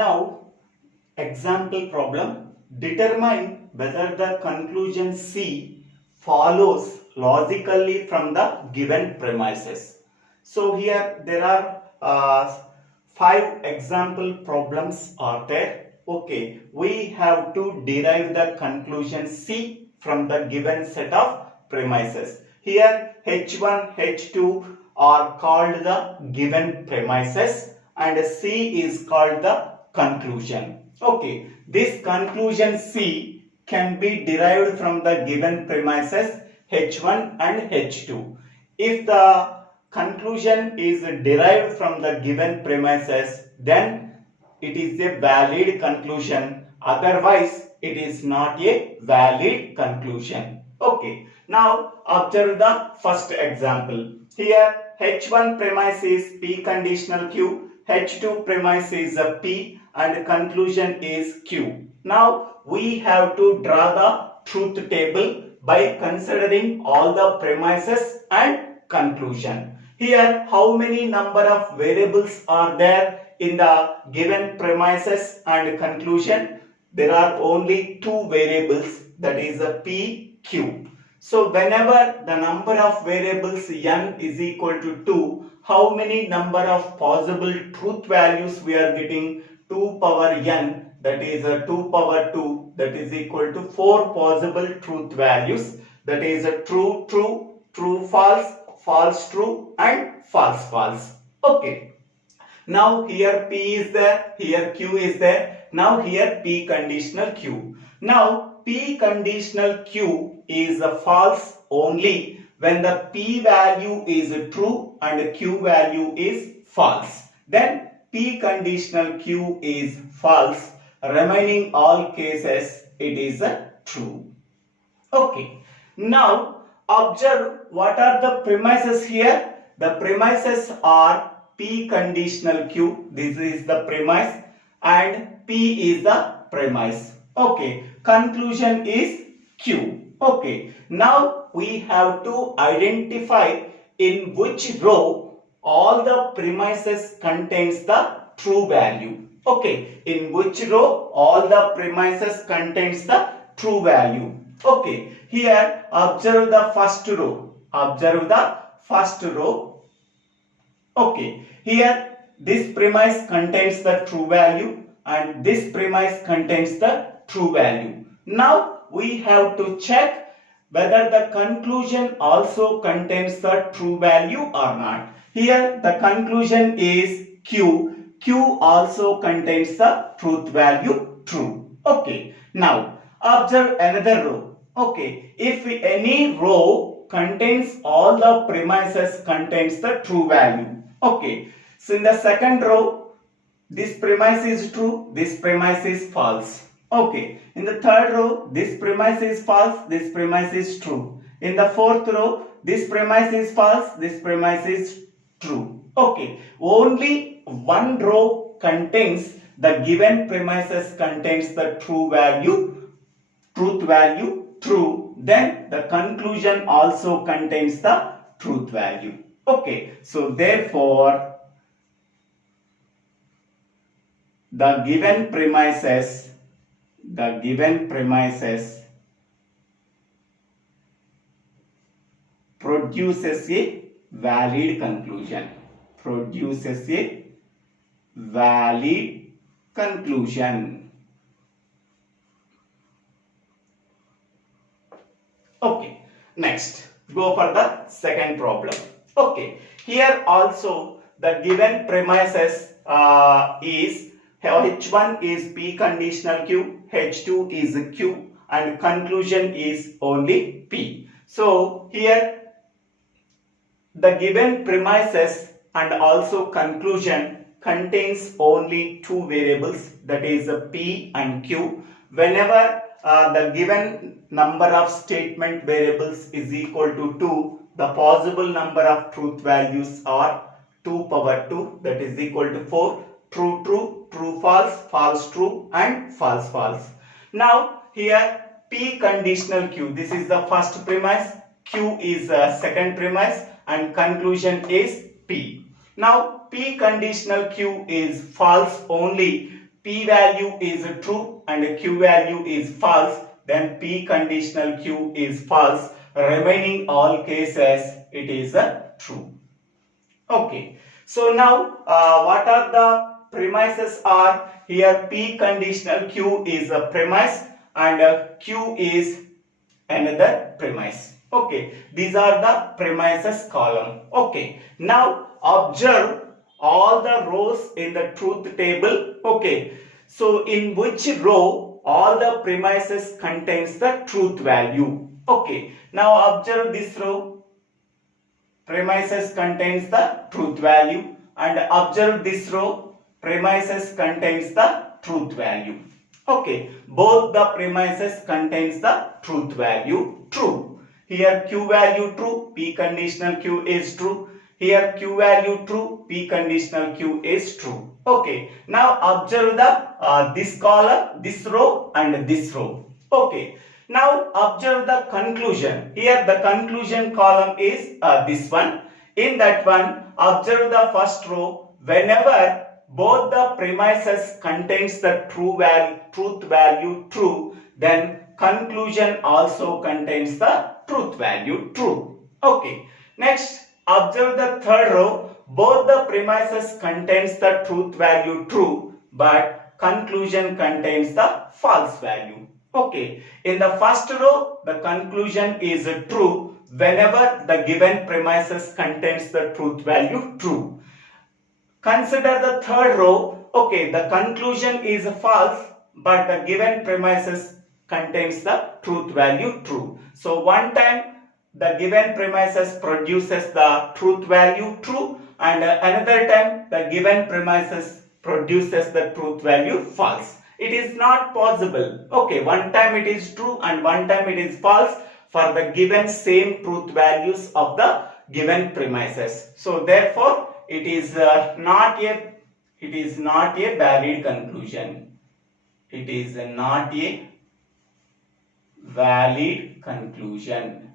Now, example problem. Determine whether the conclusion C follows logically from the given premises. So here there are 5 example problems are there. Okay, we have to derive the conclusion C from the given set of premises. Here H1, H2 are called the given premises and C is called the conclusion. Okay, this conclusion C can be derived from the given premises H1 and H2. If the conclusion is derived from the given premises, then it is a valid conclusion. Otherwise, it is not a valid conclusion. Okay, now observe the first example. Here H1 premise is P conditional Q, H2 premise is a P and conclusion is Q. Now we have to draw the truth table by considering all the premises and conclusion. Here how many number of variables are there in the given premises and conclusion? There are only 2 variables, that is a P, Q. So whenever the number of variables n is equal to 2, how many number of possible truth values we are getting? 2 power n, that is 2 power 2, that is equal to 4 possible truth values, that is true, true, true, false, false, true and false, false. Okay. Now here P is there, here Q is there. Now here P conditional Q. Now P conditional Q is false only when the P value is true and Q value is false. Then P conditional Q is false. Remaining all cases it is true. Okay. Now observe what are the premises here. The premises are P conditional Q. This is the premise and P is the premise. Okay. Conclusion is Q. Okay. Now we have to identify in which row all the premises contains the true value. Okay. In which row all the premises contains the true value. Okay. Here observe the first row. Observe the first row. Okay. Here this premise contains the true value and this premise contains the true value. Now we have to check whether the conclusion also contains the true value or not. Here the conclusion is Q. Q also contains the truth value true. Okay. Now observe another row. Okay. If any row contains all the premises contains the true value. Okay. So in the second row, this premise is true, this premise is false. Okay. In the third row, this premise is false, this premise is true. In the fourth row, this premise is false, this premise is true. Okay. Only one row contains the given premises contains the true value, truth value true. Then the conclusion also contains the truth value. Okay. So therefore, the given premises produces a valid conclusion. Produces a valid conclusion. Okay. Next, go for the second problem. Okay. Here also the given premises is H1 is P conditional Q, H2 is Q and conclusion is only P. So here the given premises and also conclusion contains only 2 variables, that is P and Q. Whenever the given number of statement variables is equal to 2, the possible number of truth values are 2 power 2, that is equal to 4. True, true, true, false, false, true and false, false. Now here P conditional Q, this is the first premise, Q is the second premise and conclusion is P. Now P conditional Q is false only P value is true and Q value is false, then P conditional Q is false. Remaining all cases it is true. Okay. So now what are the premises are? Here P conditional Q is a premise and Q is another premise. Okay, these are the premises column. Okay, now observe all the rows in the truth table. Okay, so in which row all the premises contains the truth value. Okay, now observe this row, premises contains the truth value, and observe this row, premises contains the truth value. Okay, both the premises contains the truth value true. Here Q value true, P conditional Q is true. Here Q value true, P conditional Q is true. Okay, now observe the this column, this row and this row. Okay, now observe the conclusion. Here the conclusion column is this one. In that one, observe the first row. Whenever both the premises contains the truth value true, then conclusion also contains the truth value true. Okay. Next, observe the third row. Both the premises contains the truth value true, but conclusion contains the false value. Okay. In the first row, the conclusion is true whenever the given premises contains the truth value true. Consider the third row. Okay, the conclusion is false, but the given premises contains the truth value true. So one time the given premises produces the truth value true, and another time the given premises produces the truth value false. It is not possible. Okay, one time it is true and one time it is false for the given same truth values of the given premises. So therefore it is not a valid conclusion. It is not a valid conclusion.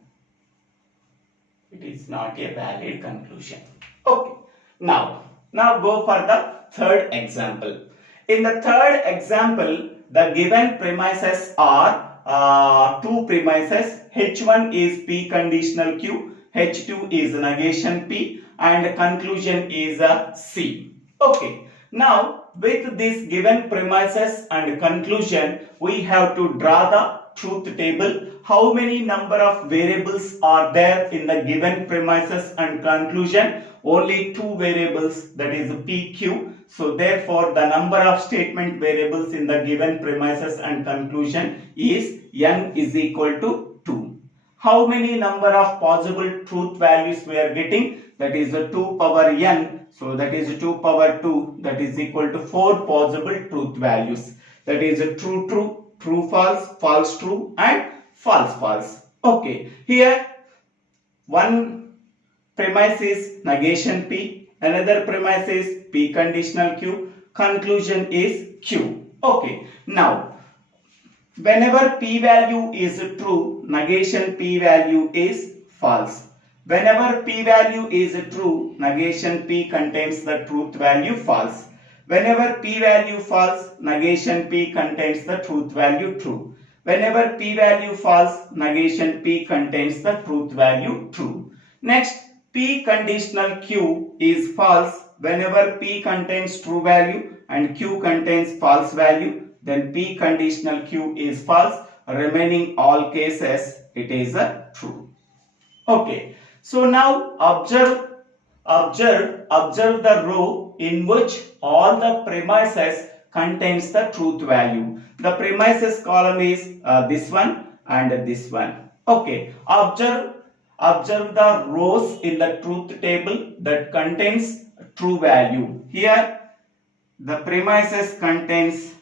It is not a valid conclusion. Okay. Now go for the third example. In the third example, the given premises are two premises. H1 is P conditional Q, H2 is negation P, and conclusion is C. Okay. Now with this given premises and conclusion, we have to draw the truth table. How many number of variables are there in the given premises and conclusion? Only two variables, that is PQ. So therefore the number of statement variables in the given premises and conclusion is n is equal to 2. How many number of possible truth values we are getting? That is 2 power n. So that is 2 power 2, that is equal to 4 possible truth values. That is true true, true false, false true and false false. Okay, here one premise is negation P, another premise is P conditional Q, conclusion is Q. Okay, now whenever P value is true, negation P value is false. Whenever P value is true, negation P contains the truth value false. Whenever P value false, negation P contains the truth value true. Whenever P value false, negation P contains the truth value true. Next, P conditional Q is false. Whenever P contains true value and Q contains false value, then P conditional Q is false. Remaining all cases, it is true. Okay. So now observe the row in which all the premises contains the truth value. The premises column is this one and this one. Okay. Observe the rows in the truth table that contains true value. Here the premises contains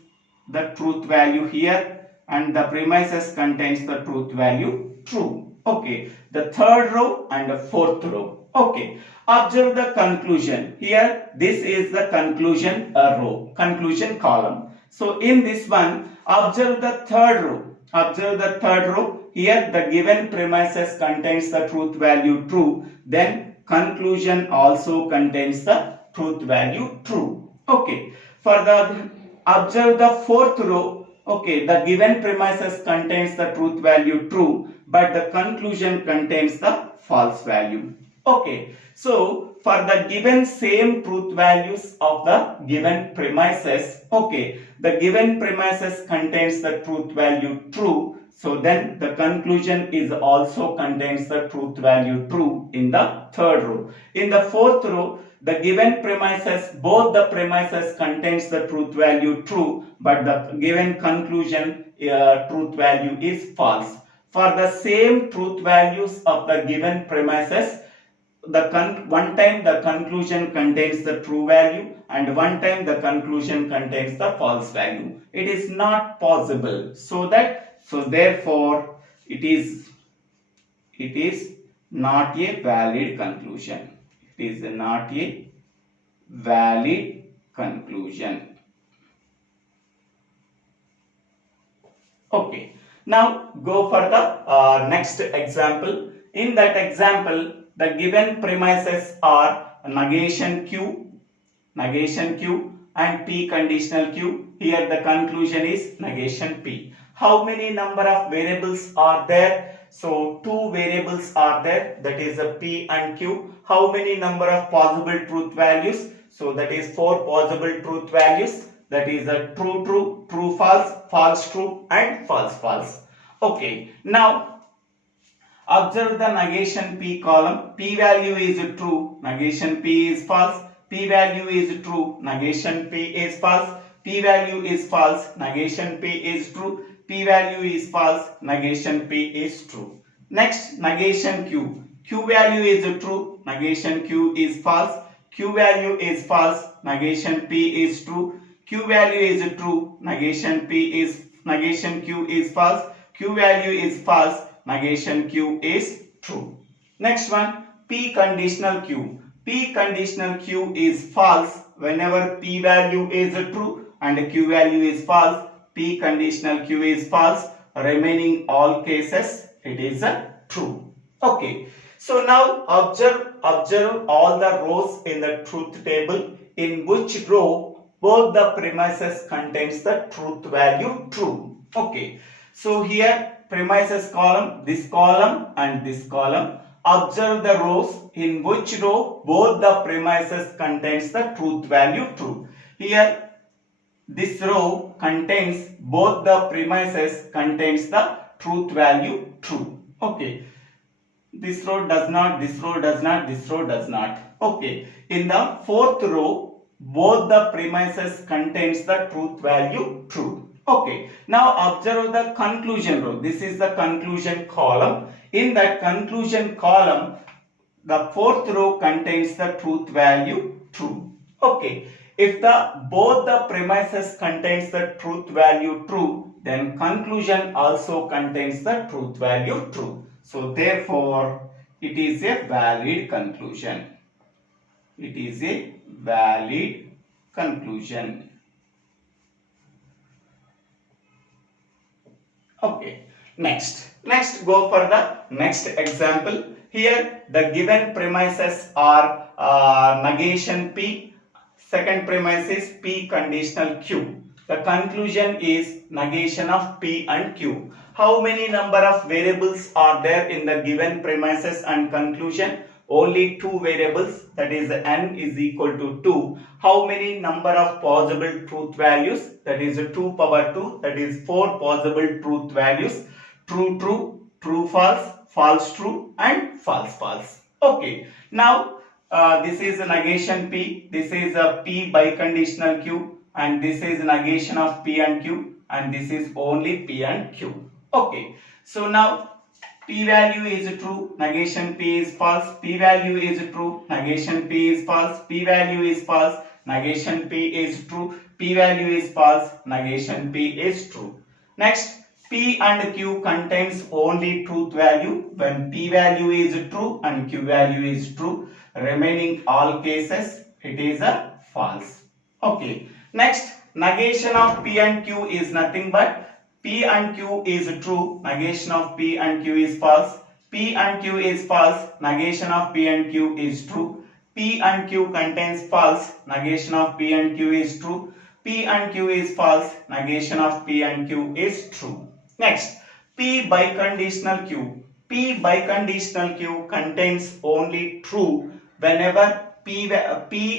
the truth value here, and the premises contains the truth value true. Okay, the third row and the fourth row. Okay, observe the conclusion. Here this is the conclusion row, conclusion column. So in this one, observe the third row. Observe the third row. Here the given premises contains the truth value true, then conclusion also contains the truth value true. Okay, for the observe the fourth row. Okay, the given premises contains the truth value true, but the conclusion contains the false value. Okay, so for the given same truth values of the given premises, okay, the given premises contains the truth value true, so then the conclusion is also contains the truth value true in the third row. In the fourth row, the given premises, both the premises contains the truth value true, but the given conclusion truth value is false. For the same truth values of the given premises, one time the conclusion contains the true value and one time the conclusion contains the false value. It is not possible. So therefore it is not a valid conclusion. It is not a valid conclusion. Okay. Now go for the next example. In that example, the given premises are negation Q and P conditional Q. Here the conclusion is negation P. How many number of variables are there? So two variables are there, that is a P and Q. How many number of possible truth values? So that is 4 possible truth values, that is a true true, true false, false true and false false. Okay, now observe the negation P column. P value is true, negation P is false. P value is true, negation P is false. P value is false, negation P is true. P value is false, negation P is true. Next, negation Q. Q value is true, negation Q is false. Q value is false, negation P is true. Q value is true, negation Q is false. Q value is false, negation Q is true. Next one, P conditional Q. P conditional Q is false whenever P value is true and Q value is false. P conditional Q is false. Remaining all cases it is true. Okay. So now observe all the rows in the truth table, in which row both the premises contains the truth value true. Okay. So here premises column, this column and this column. Observe the rows in which row both the premises contains the truth value true. Here this row contains both the premises contains the truth value true. Okay. This row does not, this row does not, this row does not. Okay. In the fourth row, both the premises contains the truth value true. Okay. Now observe the conclusion row. This is the conclusion column. In that conclusion column, the fourth row contains the truth value true. Okay. If both the premises contains the truth value true, then conclusion also contains the truth value true. So therefore, it is a valid conclusion. It is a valid conclusion. Okay. Next go for the next example. Here the given premises are negation P. Second premise is P conditional Q. The conclusion is negation of P and Q. How many number of variables are there in the given premises and conclusion? Only two variables, that is n is equal to 2. How many number of possible truth values? That is 2 power 2, that is 4 possible truth values. True true, true false, false true and false false. Okay. Now this is a negation P, this is a P biconditional Q, and this is negation of P and Q, and this is only P and Q. Okay. So now P value is true, negation P is false. P value is true, negation P is false. P value is false, negation P is true. P value is false, negation P is true. Next, P and Q contains only truth value when P value is true and Q value is true. Remaining all cases it is a false. Okay. Next, negation of P and Q is nothing but P and Q is true, negation of P and Q is false. P and Q is false, negation of P and Q is true. P and Q contains false, negation of P and Q is true. P and Q is false. Negation of P and Q is true. Next, P biconditional Q. P biconditional Q contains only true whenever P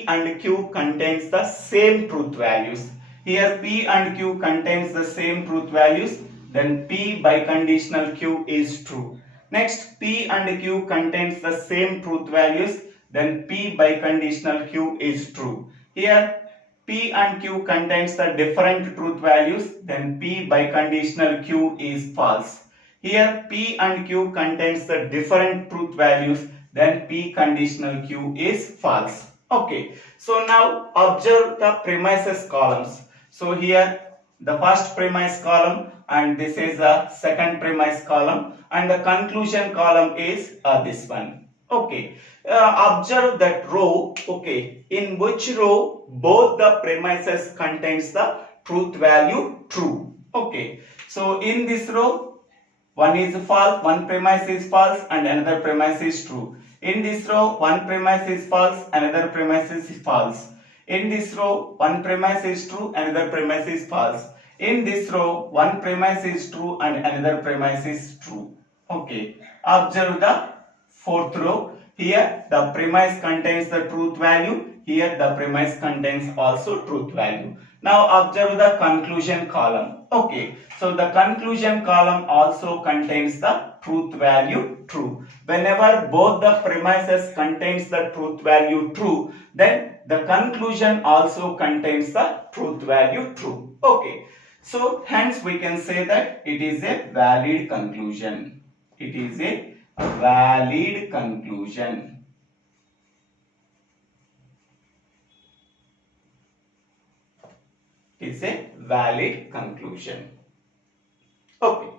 and Q contains the same truth values. Here P and Q contains the same truth values, then P biconditional Q is true. Next, P and Q contains the same truth values, then P biconditional Q is true. Here P and Q contains the different truth values, then P biconditional Q is false. Here P and Q contains the different truth values, then P conditional Q is false. Okay, so now observe the premises columns. So here the first premise column and this is the second premise column and the conclusion column is this one. Okay, observe that row. Okay, in which row both the premises contains the truth value true. Okay, so in this row one is false, one premise is false and another premise is true. In this row one premise is false, another premise is false. In this row one premise is true, another premise is false. In this row one premise is true and another premise is true. Okay, observe the fourth row. Here the premise contains the truth value, here the premise contains also truth value. Now observe the conclusion column. Okay, so the conclusion column also contains the truth value true. Whenever both the premises contains the truth value true, then the conclusion also contains the truth value true. Okay, so hence we can say that it is a valid conclusion. It is a valid conclusion. It is a valid conclusion. Okay.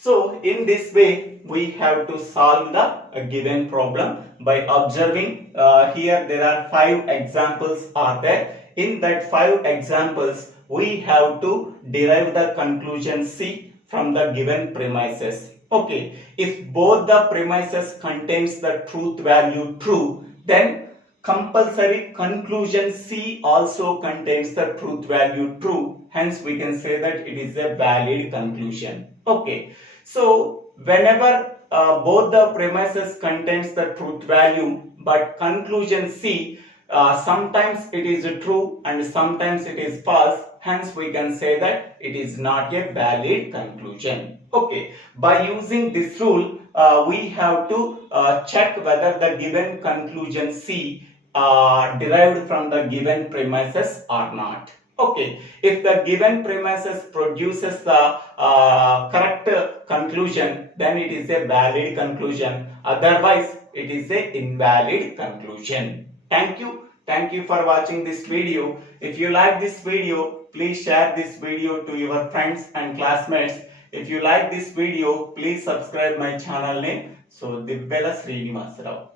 So in this way we have to solve the given problem by observing here there are 5 examples are there. In that 5 examples we have to derive the conclusion C from the given premises. Okay, if both the premises contains the truth value true, then compulsory conclusion C also contains the truth value true. Hence we can say that it is a valid conclusion. Okay, so whenever both the premises contains the truth value but conclusion C sometimes it is true and sometimes it is false, hence we can say that it is not a valid conclusion. Okay, by using this rule we have to check whether the given conclusion C derived from the given premises or not. Okay, if the given premises produces the correct conclusion, then it is a valid conclusion, otherwise it is a invalid conclusion. Thank you. Thank you for watching this video. If you like this video, please share this video to your friends and classmates. If you like this video, please subscribe my channel name. So Dibbela Srinivasarao.